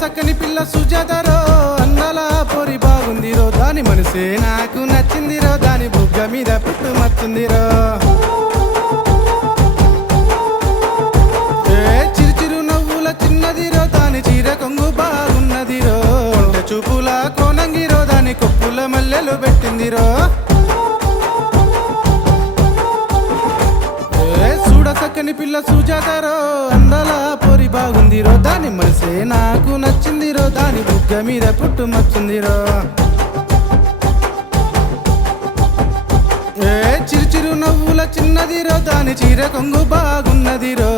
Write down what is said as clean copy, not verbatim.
సక్కని పిల్ల సుజాతరో అందాల పొరి బాగుందిరో దాని మనసే నాకు నచ్చిందిరో దాని బుగ్గ మీద పుట్టు మచ్చుందిరో చిరుచిరు నవ్వుల చిన్నదిరో దాని చీర కొంగు బాగున్నదిరో చూపుల కోనంగిరో దాని కొప్పుల మల్లెలు పెట్టిందిరో సక్కని పిల్ల సుజాతరో అందాల పొరి బాగుందిరో దాని మనసే నాకు నచ్చిందిరో దాని బుగ్గ మీద పుట్టు మచ్చుందిరో చిరుచిరు నవ్వుల చిన్నదిరో దాని చీర కొంగు బాగున్నదిరో